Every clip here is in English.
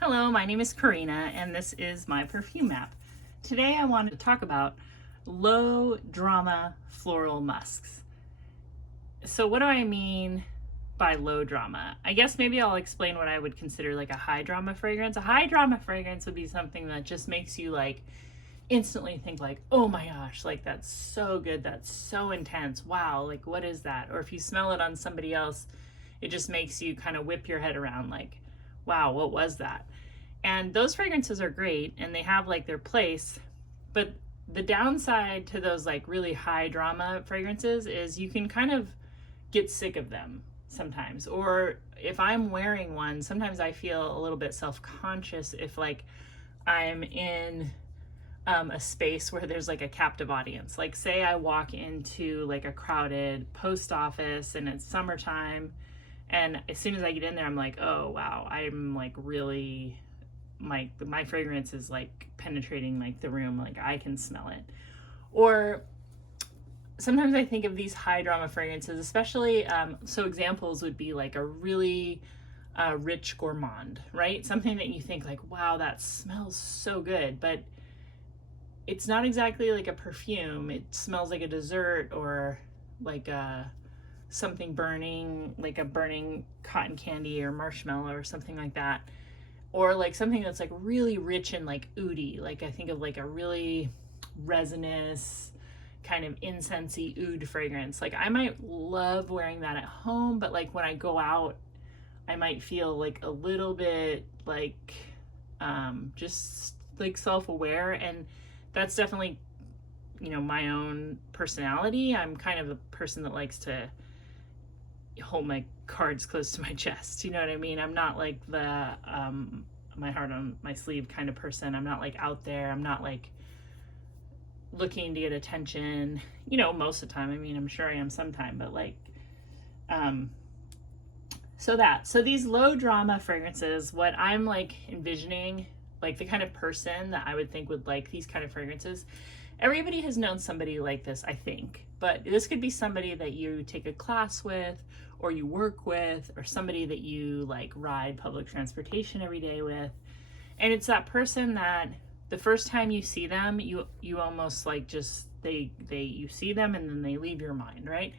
Hello, my name is Karina and this is my perfume map. Today I wanted to talk about low drama floral musks. So what do I mean by low drama? I guess maybe I'll explain what I would consider like a high drama fragrance. A high drama fragrance would be something that just makes you like instantly think like, oh my gosh, like that's so good, that's so intense, wow, like what is that? Or if you smell it on somebody else, it just makes you kind of whip your head around like, wow, what was that? And those fragrances are great and they have like their place, but the downside to those like really high drama fragrances is you can kind of get sick of them sometimes. Or if I'm wearing one, sometimes I feel a little bit self-conscious if like I'm in a space where there's like a captive audience. Like say I walk into like a crowded post office and it's summertime, and as soon as I get in there, I'm like, oh wow, I'm like really, my fragrance is like penetrating like the room, like I can smell it. Or sometimes I think of these high drama fragrances, especially, so examples would be like a really rich gourmand, right? Something that you think like, wow, that smells so good, but it's not exactly like a perfume. It smells like a dessert or like something burning, like a burning cotton candy or marshmallow or something like that. Or like something that's like really rich and like oudy. Like I think of like a really resinous kind of incensey oud fragrance. Like I might love wearing that at home, but like when I go out, I might feel like a little bit like just like self-aware, and that's definitely, you know, my own personality. I'm kind of a person that likes to hold my cards close to my chest. You know what I mean? I'm not like the my heart on my sleeve kind of person. I'm not like out there. I'm not like looking to get attention, you know, most of the time. I mean, I'm sure I am sometime, but like so these low drama fragrances, what I'm like envisioning, like the kind of person that I would think would like these kind of fragrances. Everybody has known somebody like this, I think, but this could be somebody that you take a class with or you work with, or somebody that you like ride public transportation every day with. And it's that person that the first time you see them, you almost like just you see them and then they leave your mind, right?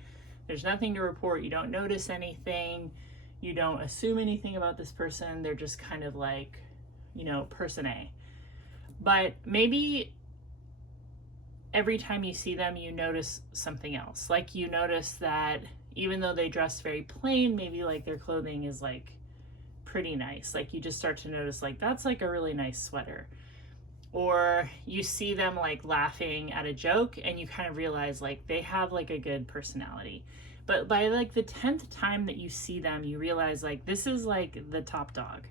There's nothing to report, you don't notice anything, you don't assume anything about this person. They're just kind of like, you know, person A. But maybe every time you see them, you notice something else. Like you notice that even though they dress very plain, maybe like their clothing is like pretty nice. Like you just start to notice like that's like a really nice sweater. Or you see them like laughing at a joke and you kind of realize like they have like a good personality. But by like the 10th time that you see them, you realize like this is like the top dog.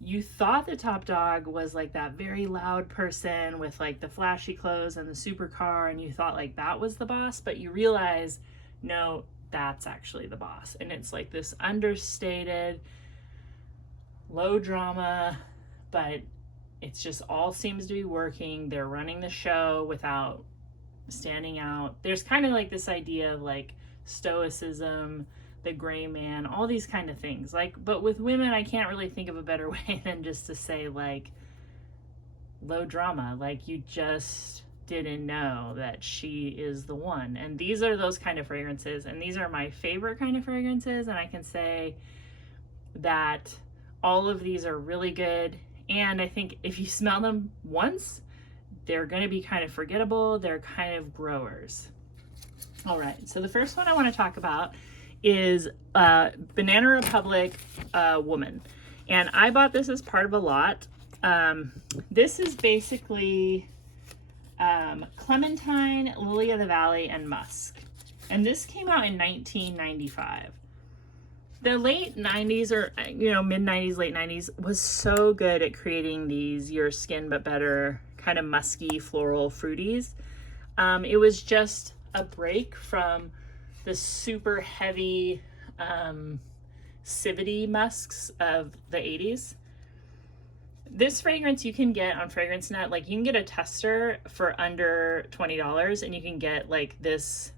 You thought the top dog was like that very loud person with like the flashy clothes and the supercar, and you thought like that was the boss, but you realize no, that's actually the boss. And it's like this understated, low drama, but it's just all seems to be working. They're running the show without standing out. There's kind of like this idea of like stoicism, the gray man, all these kind of things. Like, but with women, I can't really think of a better way than just to say like low drama. Like you just didn't know that she is the one. And these are those kind of fragrances, and these are my favorite kind of fragrances. And I can say that all of these are really good. And I think if you smell them once, they're going to be kind of forgettable. They're kind of growers. All right, so the first one I want to talk about is Banana Republic Woman. And I bought this as part of a lot. This is basically Clementine, Lily of the Valley, and Musk. And this came out in 1995. The late 90s, or you know, mid 90s, late 90s was so good at creating these your skin but better kind of musky floral fruities. It was just a break from the super heavy civety musks of the 80s. This fragrance you can get on FragranceNet. Like you can get a tester for under $20, and you can get like this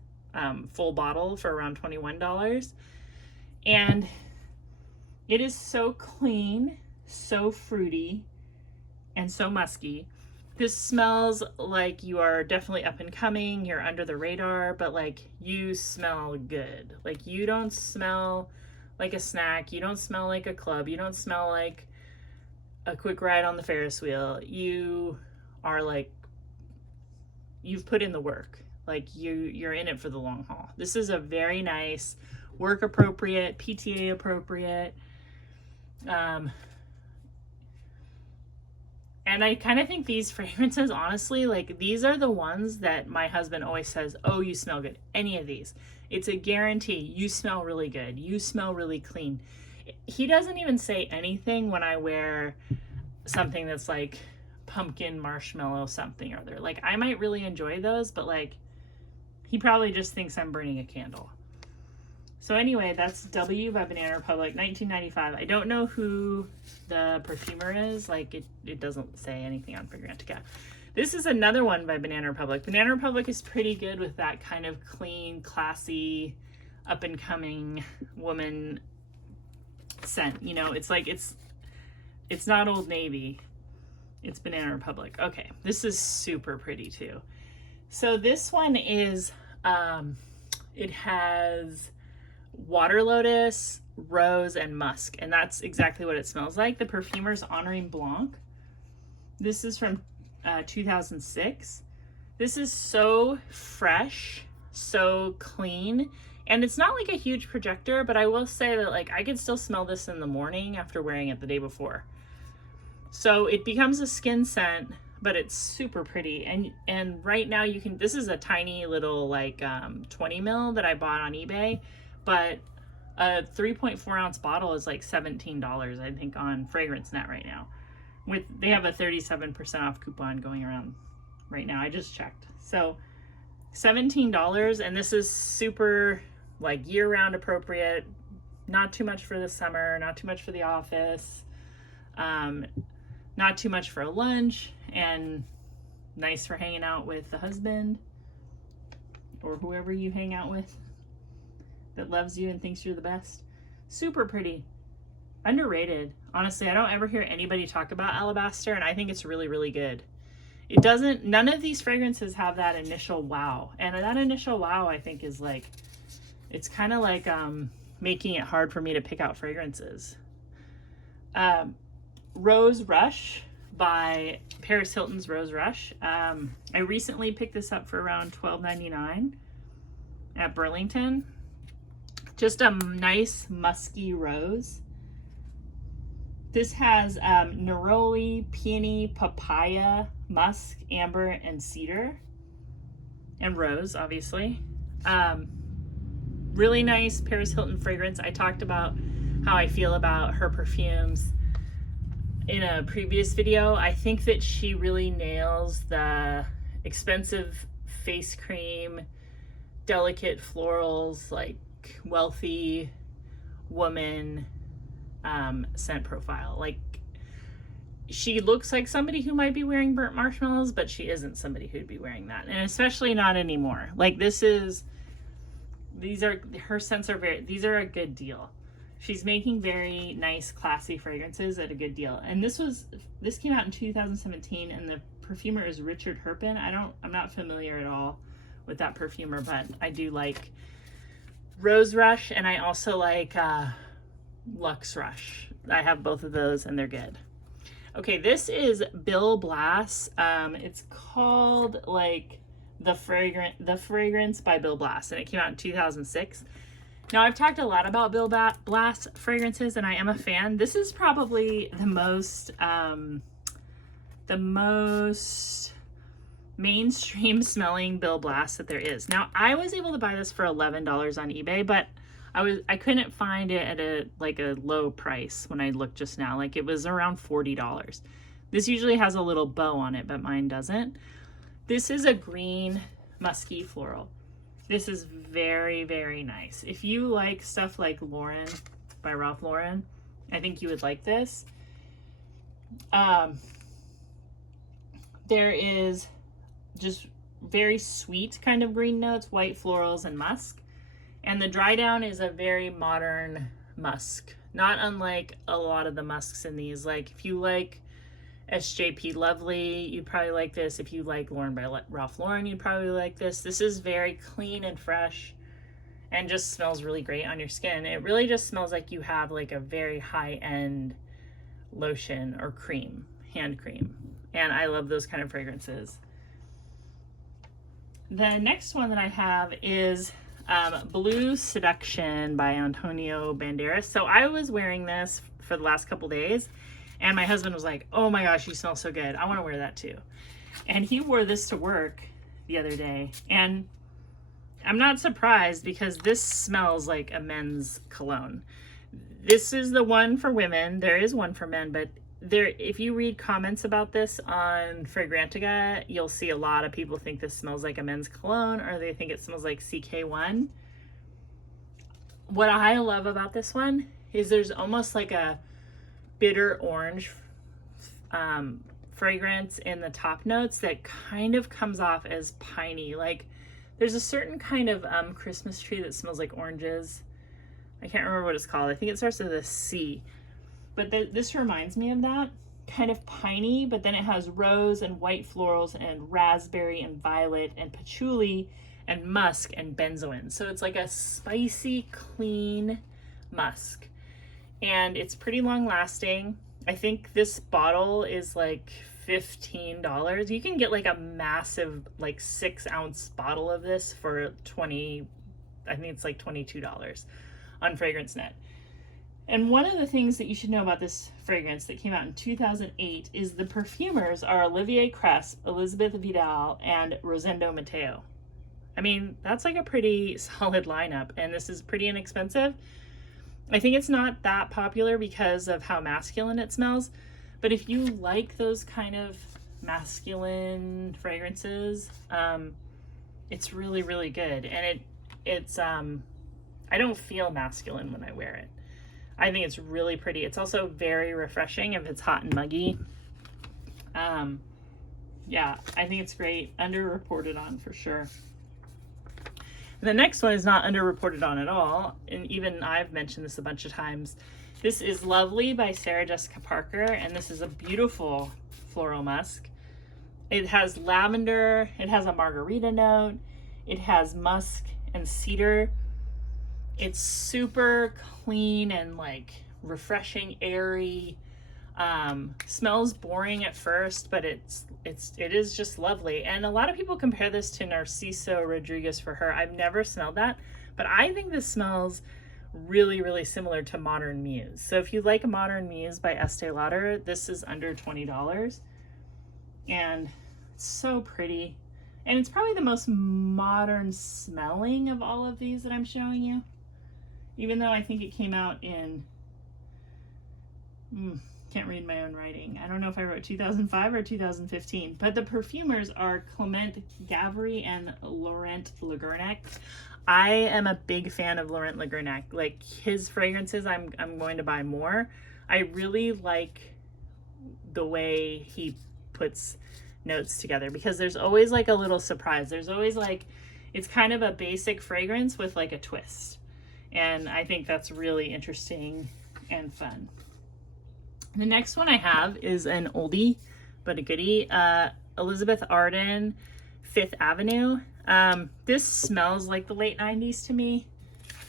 full bottle for around $21. And it is so clean. so fruity and so musky. This smells like you are definitely up and coming, you're under the radar, but like you smell good. Like you don't smell like a snack, you don't smell like a club, you don't smell like a quick ride on the Ferris wheel. You are like, you've put in the work. Like you're in it for the long haul. This is a very nice, work appropriate, PTA appropriate. And I kind of think these fragrances, honestly, like these are the ones that my husband always says, oh, you smell good. Any of these. It's a guarantee. You smell really good. You smell really clean. He doesn't even say anything when I wear something that's like pumpkin marshmallow something or other. Like I might really enjoy those, but like he probably just thinks I'm burning a candle. So anyway, that's W by Banana Republic, 1995. I don't know who the perfumer is. Like it doesn't say anything on Fragrantica. This is another one by Banana Republic. Banana Republic is pretty good with that kind of clean, classy, up and coming woman scent. You know, it's like it's not Old Navy. It's Banana Republic. Okay, this is super pretty too. So this one is it has water lotus, rose, and musk, and that's exactly what it smells like. The perfumer's Honoring Blanc. This is from 2006. This is so fresh, so clean, and it's not like a huge projector, but I will say that like I could still smell this in the morning after wearing it the day before. So it becomes a skin scent, but it's super pretty. And right now you can, this is a tiny little like 20 mil that I bought on eBay, but a 3.4 ounce bottle is like $17, I think, on FragranceNet right now. They have a 37% off coupon going around right now. I just checked. So $17, and this is super like year-round appropriate. Not too much for the summer, not too much for the office, not too much for a lunch, and nice for hanging out with the husband or whoever you hang out with that loves you and thinks you're the best. Super pretty. Underrated. Honestly, I don't ever hear anybody talk about Alabaster, and I think it's really, really good. It doesn't, none of these fragrances have that initial wow. And that initial wow, I think, is like, it's kind of like making it hard for me to pick out fragrances. Rose Rush by Paris Hilton's Rose Rush. I recently picked this up for around $12.99 at Burlington. Just a nice musky rose. This has neroli, peony, papaya, musk, amber, and cedar. And rose, obviously. Really nice Paris Hilton fragrance. I talked about how I feel about her perfumes in a previous video. I think that she really nails the expensive face cream, delicate florals, like wealthy woman scent profile. Like she looks like somebody who might be wearing burnt marshmallows, but she isn't somebody who'd be wearing that, and especially not anymore. Like these are her scents are these are a good deal. She's making very nice, classy fragrances at a good deal. And this came out in 2017, and the perfumer is Richard Herpen. I'm not familiar at all with that perfumer, but I do like Rose Rush, and I also like Luxe Rush. I have both of those, and they're good. Okay, this is Bill Blass. It's called like the Fragrance by Bill Blass, and it came out in 2006. Now, I've talked a lot about Bill Blass fragrances, and I am a fan. This is probably the most mainstream smelling Bill Blass that there is. Now, I was able to buy this for $11 on eBay, but I couldn't find it at a low price when I looked just now. Like it was around $40. This usually has a little bow on it, but mine doesn't. This is a green musky floral. This is very, very nice. If you like stuff like Lauren by Ralph Lauren, I think you would like this. There is just very sweet kind of green notes, white florals, and musk. And the dry down is a very modern musk not unlike a lot of the musks in these. Like if you like SJP Lovely, you'd probably like this. If you like Lauren by Ralph Lauren, you'd probably like this. This is very clean and fresh and just smells really great on your skin. It really just smells like you have like a very high-end lotion or cream, hand cream. And I love those kind of fragrances. The next one that I have is Blue Seduction by Antonio Banderas. So I was wearing this for the last couple days, and my husband was like, oh my gosh, you smell so good. I want to wear that too. And he wore this to work the other day. And I'm not surprised because this smells like a men's cologne. This is the one for women. There is one for men, but if you read comments about this on Fragrantica, you'll see a lot of people think this smells like a men's cologne, or they think it smells like CK1. What I love about this one is there's almost like a bitter orange fragrance in the top notes that kind of comes off as piney. Like there's a certain kind of Christmas tree that smells like oranges. I can't remember what it's called. I think it starts with a C. But this reminds me of that, kind of piney, but then it has rose and white florals and raspberry and violet and patchouli and musk and benzoin. So it's like a spicy, clean musk. And it's pretty long lasting. I think this bottle is like $15. You can get like a massive, like 6-ounce bottle of this for I think it's like $22 on FragranceNet. And one of the things that you should know about this fragrance that came out in 2008 is the perfumers are Olivier Cresp, Elizabeth Vidal, and Rosendo Mateo. I mean, that's like a pretty solid lineup, and this is pretty inexpensive. I think it's not that popular because of how masculine it smells, but if you like those kind of masculine fragrances, it's really, really good. And it's I don't feel masculine when I wear it. I think it's really pretty. It's also very refreshing if it's hot and muggy. Yeah, I think it's great. Underreported on for sure. The next one is not underreported on at all, and even I've mentioned this a bunch of times. This is Lovely by Sarah Jessica Parker, and this is a beautiful floral musk. It has lavender, it has a margarita note, it has musk and cedar. It's super clean and like refreshing, airy. Smells boring at first, but it is just lovely. And a lot of people compare this to Narciso Rodriguez for Her. I've never smelled that, but I think this smells really, really similar to Modern Muse. So if you like Modern Muse by Estee Lauder, this is under $20. And it's so pretty. And it's probably the most modern smelling of all of these that I'm showing you. Even though I think it came out in, can't read my own writing. I don't know if I wrote 2005 or 2015, but the perfumers are Clement Gavry and Laurent Lagernac. I am a big fan of Laurent Lagernac. Like his fragrances, I'm going to buy more. I really like the way he puts notes together because there's always like a little surprise. There's always like, it's kind of a basic fragrance with like a twist. And I think that's really interesting and fun. The next one I have is an oldie, but a goodie. Elizabeth Arden, Fifth Avenue. This smells like the late 90s to me.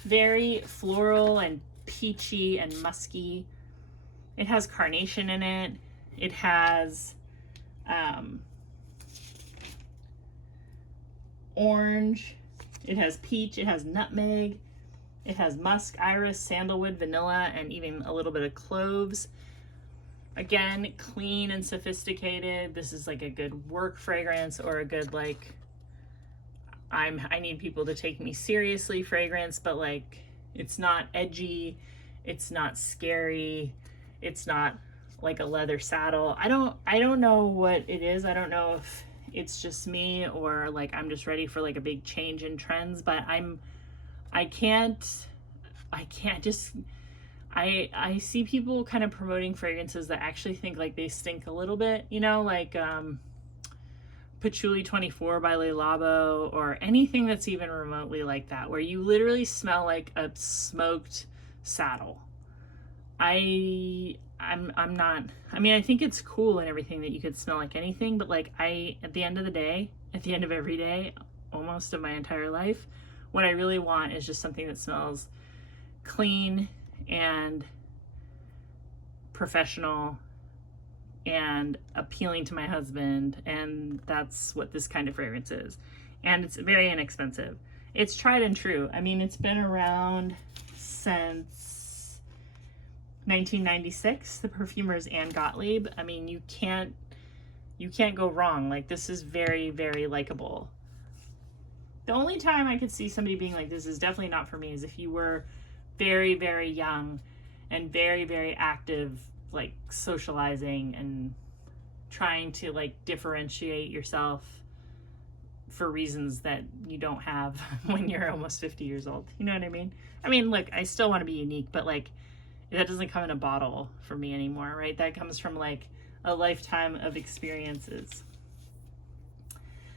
Very floral and peachy and musky. It has carnation in it. It has orange. It has peach. It has nutmeg. It has musk, iris, sandalwood, vanilla, and even a little bit of cloves. Again, clean and sophisticated. This is like a good work fragrance or a good like, I need people to take me seriously fragrance, but like it's not edgy, it's not scary, it's not like a leather saddle. I don't know what it is. I don't know if it's just me or like I'm just ready for like a big change in trends, but I see people kind of promoting fragrances that actually think like they stink a little bit, you know, like Patchouli 24 by Le Labo or anything that's even remotely like that, where you literally smell like a smoked saddle. I'm not, I mean, I think it's cool and everything that you could smell like anything, but like at the end of the day, at the end of every day, almost of my entire life, what I really want is just something that smells clean and professional and appealing to my husband, and that's what this kind of fragrance is. And it's very inexpensive. It's tried and true. I mean, it's been around since 1996, the perfumers Anne Gottlieb. I mean, you can't go wrong. Like, this is very, very likable. The only time I could see somebody being like, this is definitely not for me, is if you were very, very young and very, very active, like socializing and trying to like differentiate yourself for reasons that you don't have when you're almost 50 years old. You know what I mean? I mean, look, I still want to be unique, but like that doesn't come in a bottle for me anymore, right? That comes from like a lifetime of experiences.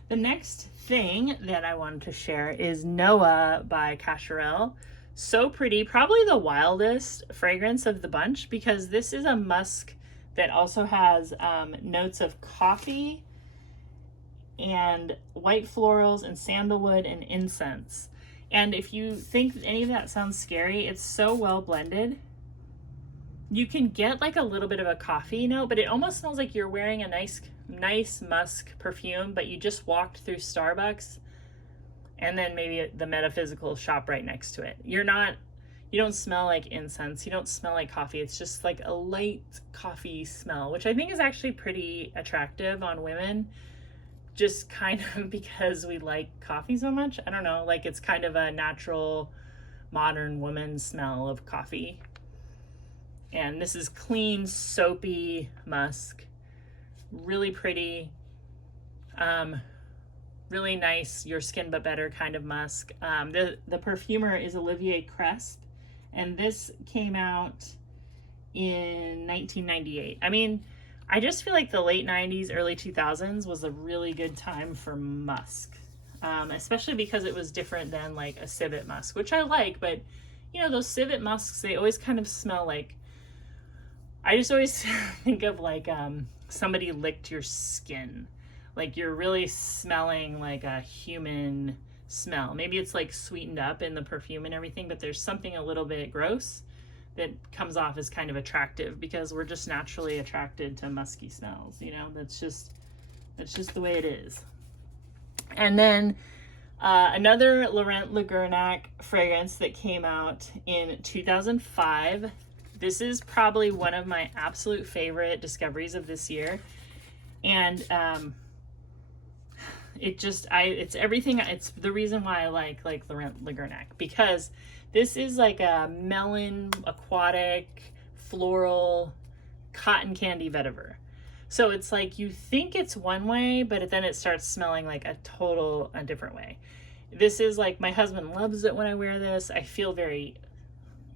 The next thing that I wanted to share is Noah by Cacharel. So pretty, probably the wildest fragrance of the bunch, because this is a musk that also has notes of coffee and white florals and sandalwood and incense. And if you think any of that sounds scary, it's so well blended. You can get like a little bit of a coffee note, but it almost smells like you're wearing a nice musk perfume, but you just walked through Starbucks and then maybe the metaphysical shop right next to it. You don't smell like incense. You don't smell like coffee. It's just like a light coffee smell, which I think is actually pretty attractive on women, just kind of because we like coffee so much. I don't know, like it's kind of a natural modern woman smell of coffee. And this is clean, soapy musk, really pretty. Really nice, your skin but better kind of musk. The perfumer is Olivier Cresp, and this came out in 1998. I mean, I just feel like the late 90s, early 2000s was a really good time for musk, especially because it was different than like a civet musk, which I like, but you know, those civet musks, they always kind of smell like, I just always think of like somebody licked your skin. Like you're really smelling like a human smell. Maybe it's like sweetened up in the perfume and everything, but there's something a little bit gross that comes off as kind of attractive because we're just naturally attracted to musky smells, you know? That's just the way it is. And then another Laurent Lagernac fragrance that came out in 2005. This is probably one of my absolute favorite discoveries of this year. And it's everything. It's the reason why I like Laurent Lagernac, because this is like a melon, aquatic, floral, cotton candy vetiver. So it's like you think it's one way, but then it starts smelling like a different way. This is like, my husband loves it when I wear this. I feel very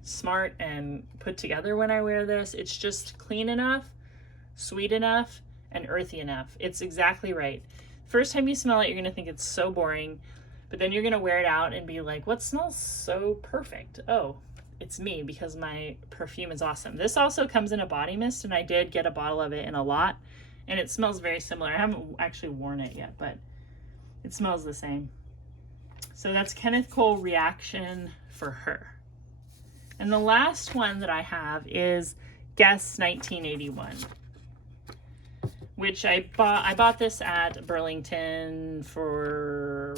smart and put together when I wear this. It's just clean enough, sweet enough, and earthy enough. It's exactly right. First time you smell it, you're gonna think it's so boring, but then you're gonna wear it out and be like, what smells so perfect? Oh, it's me, because my perfume is awesome. This also comes in a body mist, and I did get a bottle of it in a lot, and it smells very similar. I haven't actually worn it yet, but it smells the same. So that's Kenneth Cole Reaction for her. And the last one that I have is Guess 1981. Which I bought this at Burlington for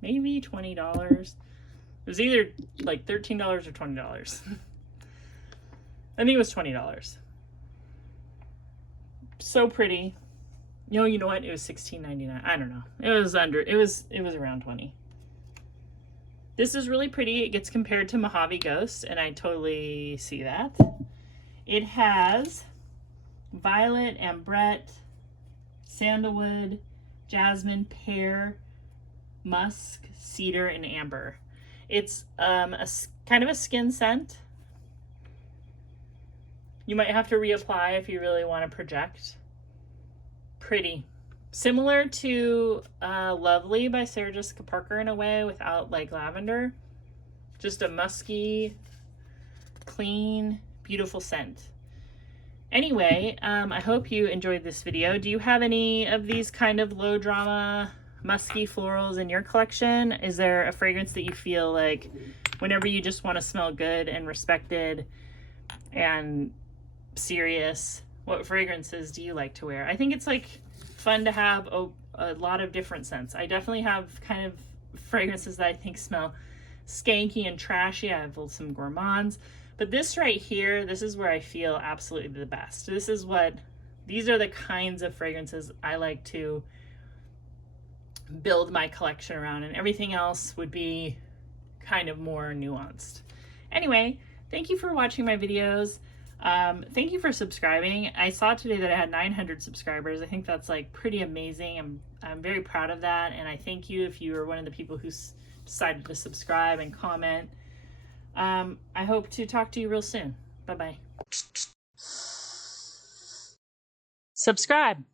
maybe $20. It was either like $13 or $20. I think it was $20. So pretty. You know what? It was $16.99. I don't know. It was around $20. This is really pretty. It gets compared to Mojave Ghost, and I totally see that. It has violet, ambrette, sandalwood, jasmine, pear, musk, cedar, and amber. It's kind of a skin scent. You might have to reapply if you really want to project. Pretty. Similar to Lovely by Sarah Jessica Parker in a way, without like lavender. Just a musky, clean, beautiful scent. Anyway, I hope you enjoyed this video. Do you have any of these kind of low drama musky florals in your collection? Is there a fragrance that you feel like whenever you just want to smell good and respected and serious, what fragrances do you like to wear? I think it's like fun to have a lot of different scents. I definitely have kind of fragrances that I think smell skanky and trashy. I have some gourmands, but this right here, this is where I feel absolutely the best. These are the kinds of fragrances I like to build my collection around, and everything else would be kind of more nuanced. Anyway, thank you for watching my videos. Thank you for subscribing. I saw today that I had 900 subscribers. I think that's like pretty amazing. I'm very proud of that, and I thank you if you are one of the people who decided to subscribe and comment. I hope to talk to you real soon. Bye-bye. Subscribe.